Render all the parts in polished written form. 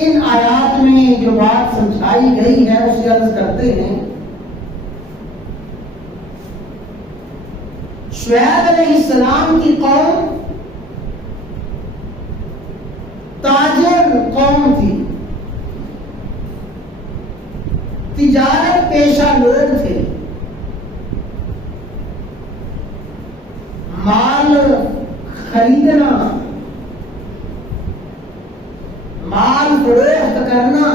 ان آیات میں جو بات سمجھائی گئی ہے اسے عرض کرتے ہیں. شعیب علیہ السلام کی قوم تاجر قوم تھی، تجارت پیشہ لوگ تھے. مال خریدنا، مال فروخت کرنا،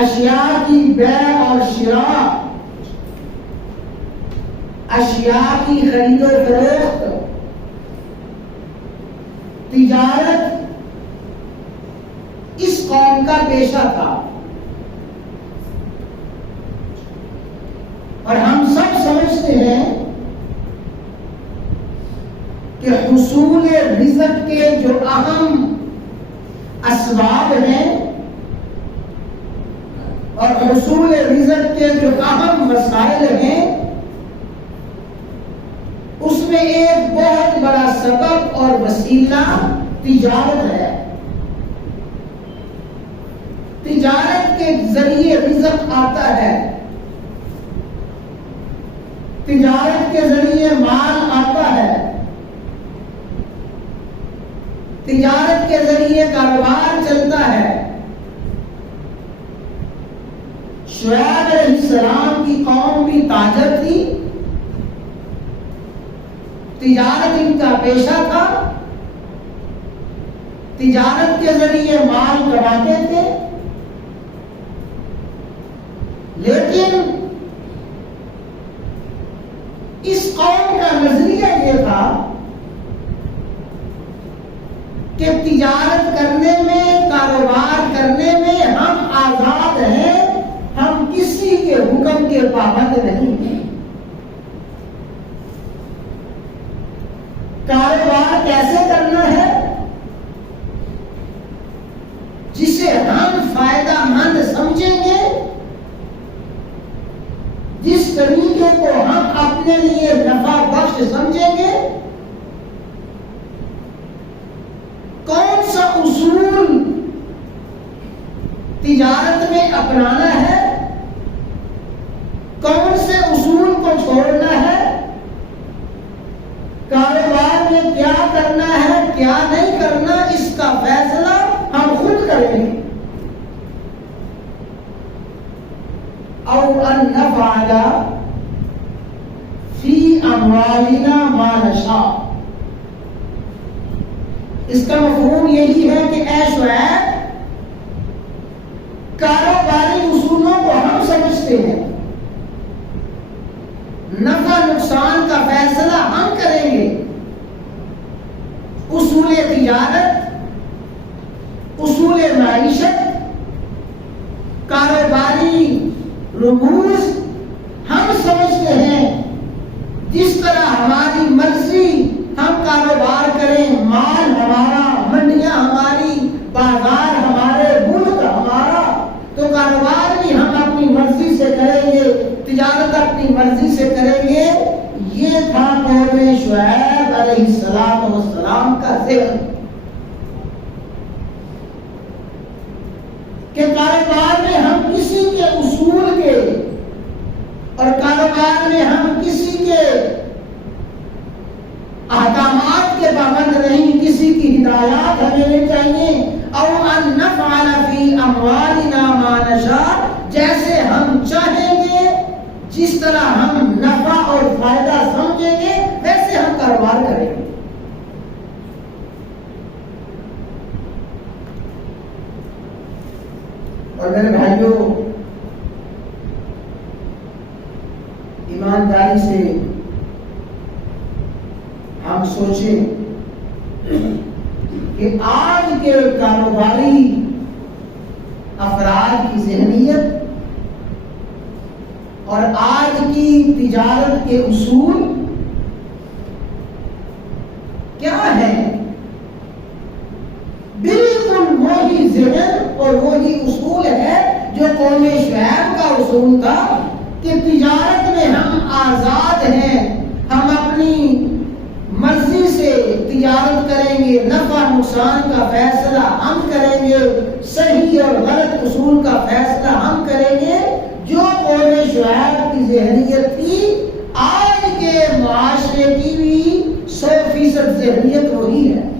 اشیاء کی بیع اور شراء، اشیاء کی خرید و فروخت، تجارت اس قوم کا پیشہ تھا. اور ہم سب سمجھتے ہیں کہ حصول رزق کے جو اہم اسباب ہیں اور حصول رزق کے جو اہم مسائل ہیں اس میں ایک بہت بڑا سبب اور وسیلہ تجارت ہے. تجارت کے ذریعے رزق آتا ہے، تجارت کے ذریعے مال آتا ہے، تجارت کے ذریعے کاروبار چلتا ہے. شعیب علیہ السلام کی قوم بھی تاجر تھی، تجارت ان کا پیشہ تھا، تجارت کے ذریعے مال کماتے تھے. لیکن اس قوم کا نظریہ یہ تھا کہ تجارت کرنے میں، کاروبار کرنے میں ہم آزاد ہیں، ہم کسی کے حکم کے پابند نہیں ہیں. کاروبار کیسے کرنا ہے؟ جسے ہم فائدہ مند سمجھیں گے، جس طریقے کو ہم اپنے لیے نفع بخش سمجھیں گے، کون سا اصول تجارت میں اپنانا ہے، کون سے اصول کو چھوڑنا ہے، کاروبار میں کیا کرنا ہے کیا نہیں کرنا، اس کا فیصلہ ہم خود کریں گے. او ان نفعل فی اموالنا ما نشاء. اس کا مفہوم یہی ہے کہ اے شعیب، کاروباری اصولوں کو ہم سمجھتے ہیں، نفع نقصان کا فیصلہ ہم کریں گے. اصول تجارت، اصول معیشت، کاروباری رموز ہم سمجھتے ہیں. جس طرح ہماری مرضی ہم کاروبار کریں، مال ہمارا، منڈیاں ہماری، بازار ہمارے، ملک ہمارا، تو کاروبار بھی ہم اپنی مرضی سے کریں گے، تجارت اپنی مرضی سے کریں گے. یہ تھا قوم شعیب علیہ السلام کا ذہن کہ کاروبار میں ہم کسی کے اصول کے اور کاروبار میں ہم کسی کے احکامات کے پابند نہیں، کسی کی ہدایات ہمیں نہیں چاہیے. او ان نفعل فی اموالنا ما نشاء، جیسے ہم چاہیں گے، جس طرح ہم نفع اور فائدہ سمجھیں گے ویسے ہم کاروبار کریں گے. اور میرے بھائیوں، ایمانداری سے ہم سوچیں کہ آج کے کاروباری افراد کی ذہنیت اور آج کی تجارت کے اصول کیا ہے؟ بالکل وہی ذہن اور وہی اصول ہے جو قوم شعیب کا اصول تھا کہ تجارت میں ہم آزاد ہیں، ہم اپنی مرضی سے تجارت کریں گے، نفع نقصان کا فیصلہ ہم کریں گے، صحیح اور غلط اصول کا فیصلہ ہم کریں گے۔ جو قوم شعیب کی ذہنیت تھی آج کے معاشرے کی بھی 100% ذہنیت وہی ہے۔